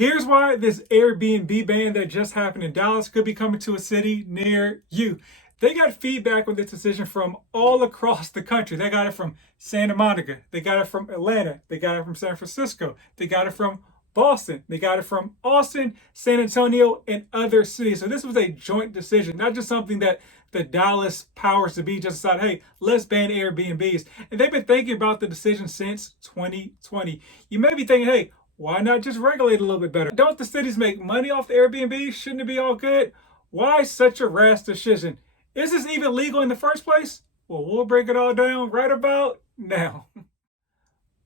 Here's why this Airbnb ban that just happened in Dallas could be coming to a city near you. They got feedback on this decision from all across the country. They got it from Santa Monica. They got it from Atlanta. They got it from San Francisco. They got it from Boston. They got it from Austin, San Antonio, and other cities. So this was a joint decision, not just something that the Dallas powers to be just decided, hey, let's ban Airbnbs. And they've been thinking about the decision since 2020. You may be thinking, hey, why not just regulate a little bit better? Don't the cities make money off the Airbnb? Shouldn't it be all good? Why such a rash decision? Is this even legal in the first place? Well, we'll break it all down right about now.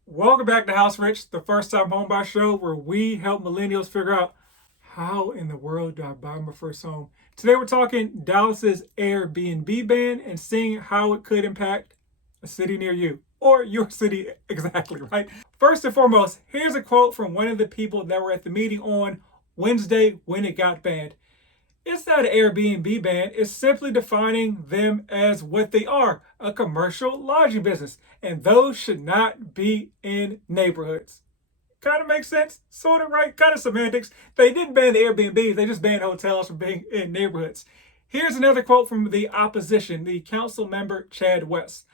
Welcome back to House Rich, the first time homebuyer show where we help millennials figure out how in the world do I buy my first home. Today we're talking Dallas's Airbnb ban and seeing how it could impact a city near you. Or your city exactly, right? First and foremost, here's a quote from one of the people that were at the meeting on Wednesday when it got banned. It's not an Airbnb ban, it's simply defining them as what they are, a commercial lodging business. And those should not be in neighborhoods. Kind of makes sense, sort of, right? Kind of semantics. They didn't ban the Airbnbs, they just banned hotels from being in neighborhoods. Here's another quote from the opposition, the council member Chad West.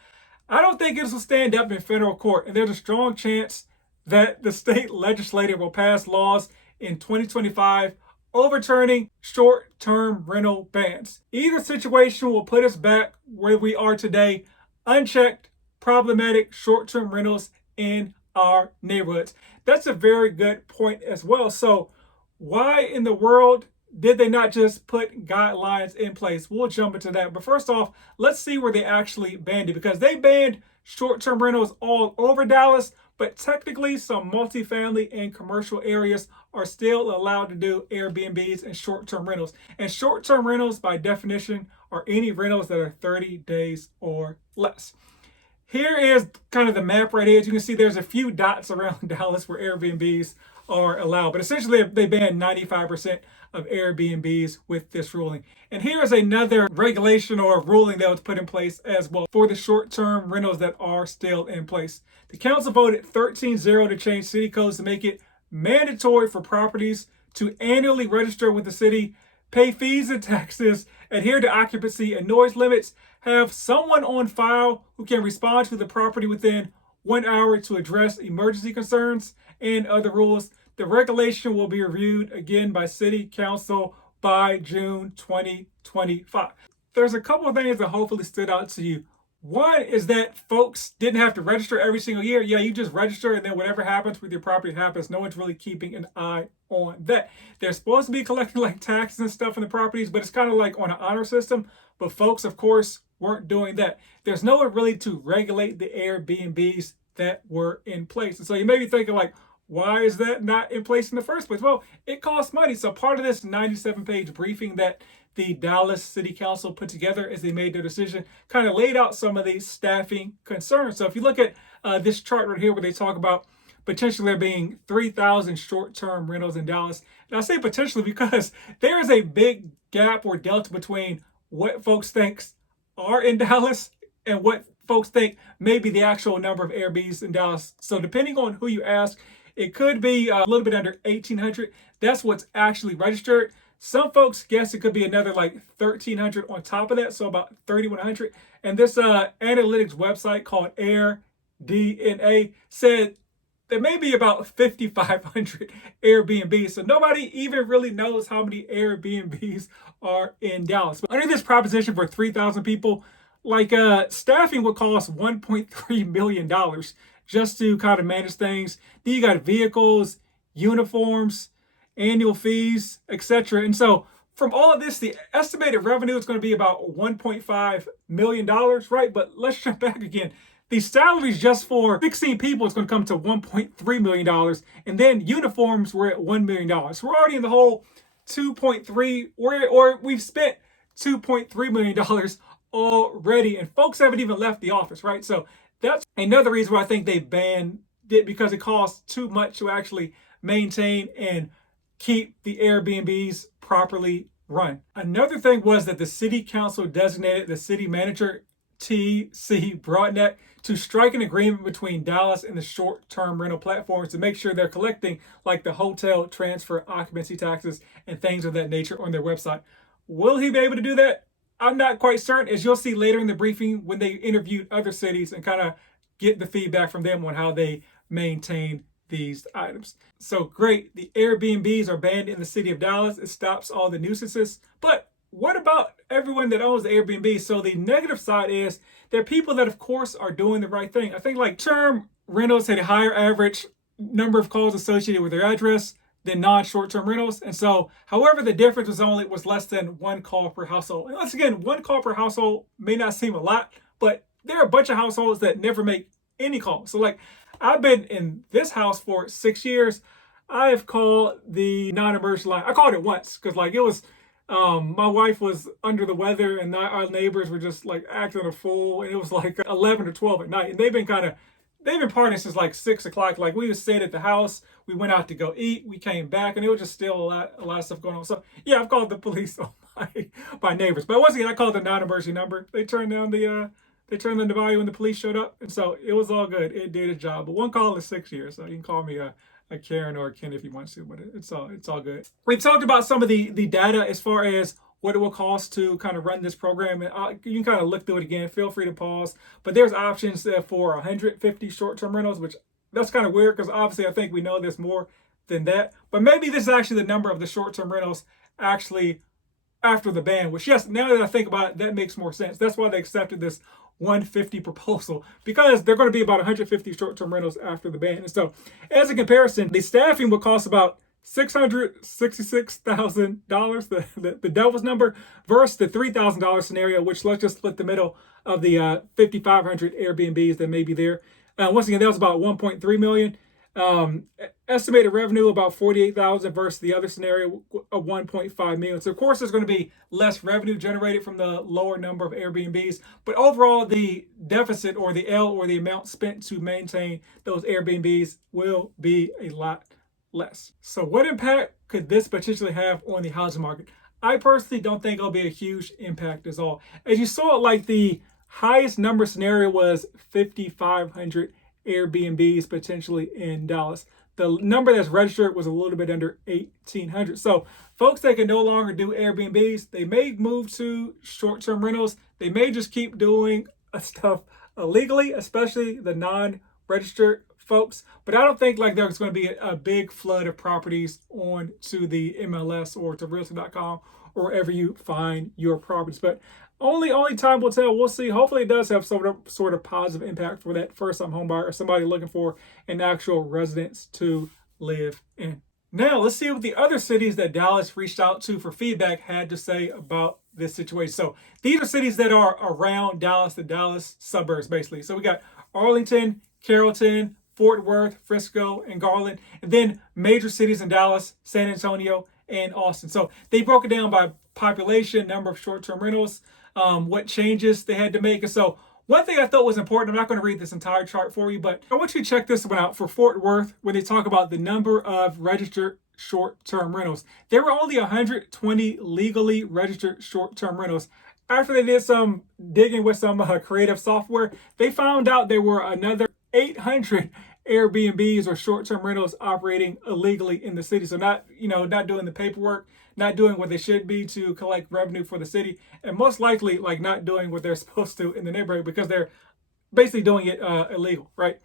I don't think this will stand up in federal court, and there's a strong chance that the state legislature will pass laws in 2025 overturning short-term rental bans. Either situation will put us back where we are today, unchecked, problematic short-term rentals in our neighborhoods. That's a very good point as well. So why in the world did they not just put guidelines in place? We'll jump into that. But first off, let's see where they actually banned it, because they banned short-term rentals all over Dallas, but technically some multifamily and commercial areas are still allowed to do Airbnbs and short-term rentals. And short-term rentals, by definition, are any rentals that are 30 days or less. Here is kind of the map right here. As you can see, there's a few dots around Dallas where Airbnbs are allowed, but essentially they banned 95% of Airbnbs with this ruling. And here's another regulation or ruling that was put in place as well for the short-term rentals that are still in place. The council voted 13-0 to change city codes to make it mandatory for properties to annually register with the city, pay fees and taxes, adhere to occupancy and noise limits, have someone on file who can respond to the property within 1 hour to address emergency concerns, and other rules. The regulation will be reviewed again by City Council by June 2025. There's a couple of things that hopefully stood out to you. One is that folks didn't have to register every single year. Yeah, you just register and then whatever happens with your property happens. No one's really keeping an eye on that. They're supposed to be collecting like taxes and stuff on the properties, but it's kind of like on an honor system. But folks, of course, weren't doing that. There's no one really to regulate the Airbnbs that were in place. And so you may be thinking like, why is that not in place in the first place? Well, it costs money. So part of this 97-page briefing that the Dallas City Council put together as they made their decision kind of laid out some of these staffing concerns. So if you look at this chart right here where they talk about potentially there being 3,000 short-term rentals in Dallas. And I say potentially because there is a big gap or delta between what folks think are in Dallas and what folks think may be the actual number of Airbnbs in Dallas. So depending on who you ask, it could be a little bit under 1,800. That's what's actually registered. Some folks guess it could be another like 1,300 on top of that, so about 3,100. And this analytics website called AirDNA said there may be about 5,500 Airbnbs. So nobody even really knows how many Airbnbs are in Dallas. But under this proposition for 3,000 people, like staffing would cost $1.3 million just to kind of manage things. Then you got vehicles, uniforms, annual fees, etc. And so from all of this, the estimated revenue is going to be about $1.5 million, right? But let's jump back again. The salaries just for 16 people is going to come to $1.3 million. And then uniforms were at $1 million. So we're already in the whole 2.3, or we've spent $2.3 million already. And folks haven't even left the office, right? So that's another reason why I think they banned it, because it costs too much to actually maintain and keep the Airbnbs properly run. Another thing was that the city council designated the city manager FTC Broadneck to strike an agreement between Dallas and the short-term rental platforms to make sure they're collecting like the hotel transfer occupancy taxes and things of that nature on their website. Will he be able to do that? I'm not quite certain, as you'll see later in the briefing when they interviewed other cities and kind of get the feedback from them on how they maintain these items. So great, the Airbnbs are banned in the city of Dallas. It stops all the nuisances. But what about everyone that owns the Airbnb? So the negative side is there are people that, of course, are doing the right thing. I think like term rentals had a higher average number of calls associated with their address than non-short-term rentals. And so, however, the difference was less than one call per household. And once again, one call per household may not seem a lot, but there are a bunch of households that never make any calls. So like, I've been in this house for 6 years. I have called the non-emergency line. I called it once because like it was, my wife was under the weather and our neighbors were just like acting a fool. And it was like 11 or 12 at night. And they've been partying since like 6 o'clock. Like we just stayed at the house. We went out to go eat. We came back and it was just still a lot of stuff going on. So yeah, I've called the police on my neighbors. But once again, I called the non-emergency number. They turned down the volume when the police showed up. And so it was all good. It did its job. But one call is 6 years. So you can call me a Karen or a Ken if you want to, but it's all good. We've talked about some of the data as far as what it will cost to kind of run this program. And you can kind of look through it again. Feel free to pause. But there's options for 150 short-term rentals, which that's kind of weird because obviously I think we know there's more than that. But maybe this is actually the number of the short-term rentals actually after the ban, which yes, now that I think about it, that makes more sense. That's why they accepted this 150 proposal, because they're going to be about 150 short-term rentals after the ban. And so as a comparison, the staffing would cost about $666,000, the devil's number, versus the $3,000 scenario, which let's just split the middle of the 5,500 Airbnbs that may be there. Once again, that was about 1.3 million. Estimated revenue about 48,000 versus the other scenario of 1.5 million. So of course there's going to be less revenue generated from the lower number of Airbnbs, but overall the deficit or the L or the amount spent to maintain those Airbnbs will be a lot less. So what impact could this potentially have on the housing market? I personally don't think it'll be a huge impact at all. As you saw, like the highest number scenario was 5,500 Airbnbs potentially in Dallas. The number that's registered was a little bit under 1,800. So folks that can no longer do Airbnbs, they may move to short-term rentals. They may just keep doing stuff illegally, especially the non-registered folks. But I don't think like there's going to be a big flood of properties on to the MLS or to realtor.com or wherever you find your properties. But only time will tell. We'll see. Hopefully it does have sort of positive impact for that first-time home buyer or somebody looking for an actual residence to live in. Now, let's see what the other cities that Dallas reached out to for feedback had to say about this situation. So these are cities that are around Dallas, the Dallas suburbs, basically. So we got Arlington, Carrollton, Fort Worth, Frisco, and Garland, and then major cities in Dallas, San Antonio, and Austin. So they broke it down by population, number of short-term rentals, what changes they had to make. And so one thing I thought was important, I'm not going to read this entire chart for you, but I want you to check this one out for Fort Worth, where they talk about the number of registered short-term rentals. There were only 120 legally registered short-term rentals. After they did some digging with some creative software, they found out there were another 800 Airbnbs or short-term rentals operating illegally in the city. So not doing the paperwork, not doing what they should be to collect revenue for the city, and most likely like not doing what they're supposed to in the neighborhood because they're basically doing it illegal, right?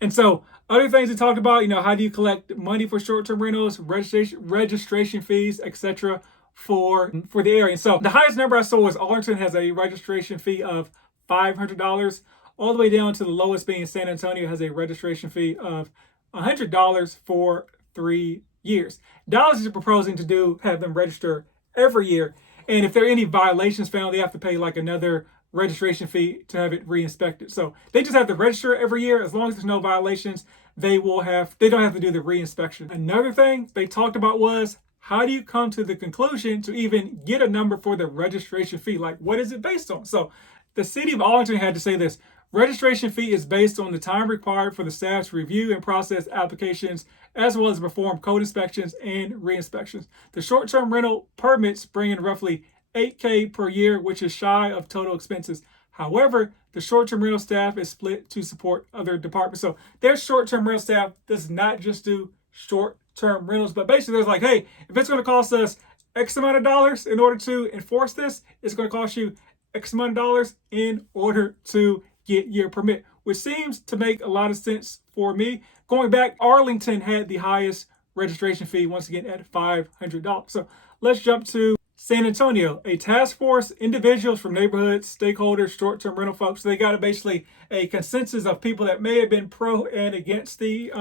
And so other things we talked about, how do you collect money for short-term rentals, registration fees, etc. for the area. And so the highest number I saw was Arlington has a registration fee of $500. All the way down to the lowest being San Antonio has a registration fee of $100 for 3 years. Dallas is proposing to have them register every year. And if there are any violations found, they have to pay like another registration fee to have it re-inspected. So they just have to register every year. As long as there's no violations, they don't have to do the re-inspection. Another thing they talked about was, how do you come to the conclusion to even get a number for the registration fee? Like, what is it based on? So the city of Arlington had to say this: registration fee is based on the time required for the staff to review and process applications, as well as perform code inspections and re-inspections. The short-term rental permits bring in roughly $8,000 per year, which is shy of total expenses. However, the short-term rental staff is split to support other departments. So their short-term rental staff does not just do short-term rentals, but basically there's like, hey, if it's going to cost us X amount of dollars in order to enforce this, it's going to cost you X amount of dollars in order to get your permit, which seems to make a lot of sense for me. Going back, Arlington had the highest registration fee, once again at $500. So let's jump to San Antonio. A task force, individuals from neighborhoods, stakeholders, short-term rental folks. So they got basically a consensus of people that may have been pro and against the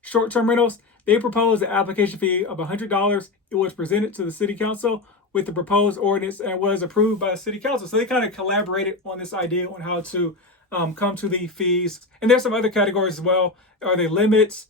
short-term rentals. They proposed an application fee of $100. It was presented to the city council with the proposed ordinance and was approved by the city council. So they kind of collaborated on this idea on how to come to the fees. And there's some other categories as well. Are they limits,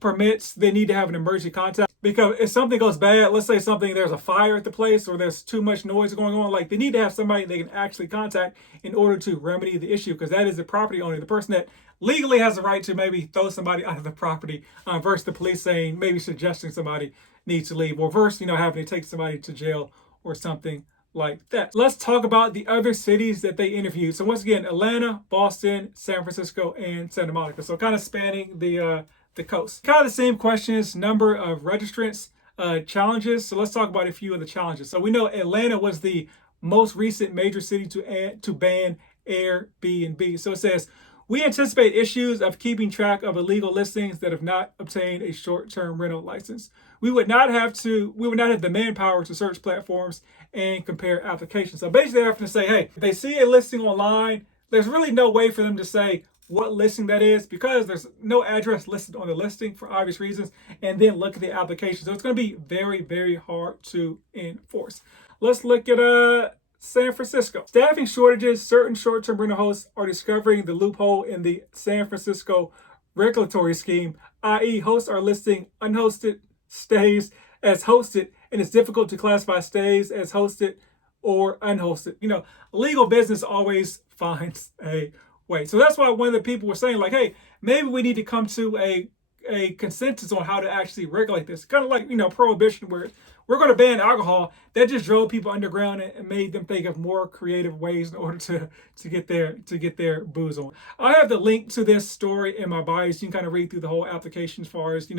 permits? They need to have an emergency contact, because if something goes bad, let's say there's a fire at the place or there's too much noise going on, like they need to have somebody they can actually contact in order to remedy the issue, because that is the property owner, the person that legally has the right to maybe throw somebody out of the property, versus the police saying, maybe suggesting somebody needs to leave, or versus, having to take somebody to jail or something like that. Let's talk about the other cities that they interviewed. So once again, Atlanta, Boston, San Francisco, and Santa Monica. So kind of spanning the coast. Kind of the same questions, number of registrants, challenges. So let's talk about a few of the challenges. So we know Atlanta was the most recent major city to ban Airbnb. So it says, we anticipate issues of keeping track of illegal listings that have not obtained a short-term rental license. We would not have the manpower to search platforms and compare applications. So basically they're having to say, hey, if they see a listing online, there's really no way for them to say what listing that is, because there's no address listed on the listing for obvious reasons, and then look at the application. So it's going to be very, very hard to enforce. Let's look at San Francisco. Staffing shortages. Certain short-term rental hosts are discovering the loophole in the San Francisco regulatory scheme, i.e. hosts are listing unhosted stays as hosted, and it's difficult to classify stays as hosted or unhosted. Legal business always finds a way. So that's why one of the people were saying, like, hey, maybe we need to come to a consensus on how to actually regulate this. Kind of like, prohibition, where we're going to ban alcohol. That just drove people underground and made them think of more creative ways in order to get their booze on. I have the link to this story in my bio, so you can kind of read through the whole application as far as,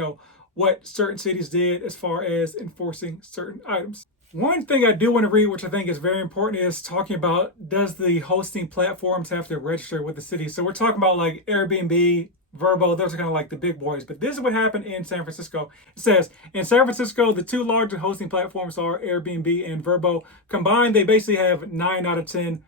what certain cities did as far as enforcing certain items. One thing I do want to read, which I think is very important, is talking about, does the hosting platforms have to register with the city? So we're talking about like Airbnb, Vrbo, those are kind of like the big boys. But this is what happened in San Francisco. It says, in San Francisco, the two largest hosting platforms are Airbnb and Vrbo. Combined, they basically have 9 out of 10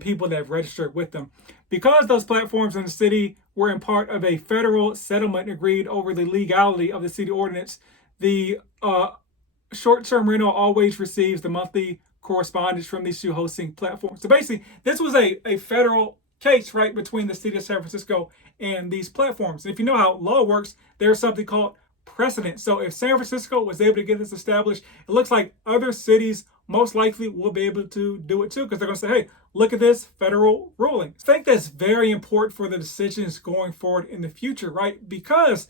people that have registered with them. Because those platforms in the city were in part of a federal settlement agreed over the legality of the city ordinance, the short-term rental always receives the monthly correspondence from these two hosting platforms. So basically, this was a federal case, right, between the city of San Francisco and these platforms. And if you know how law works, there's something called precedent. So if San Francisco was able to get this established, it looks like other cities most likely will be able to do it too, because they're going to say, hey, look at this federal ruling. I think that's very important for the decisions going forward in the future, right? Because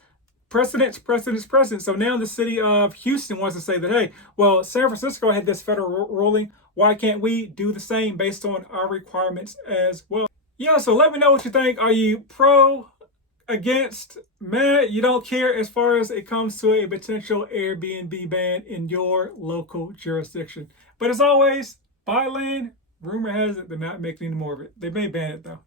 precedent. So now the city of Houston wants to say that, hey, well, San Francisco had this federal ruling. Why can't we do the same based on our requirements as well? Yeah, so let me know what you think. Are you pro, against, mad? You don't care as far as it comes to a potential Airbnb ban in your local jurisdiction. But as always, buy land. Rumor has it they're not making any more of it. They may ban it though.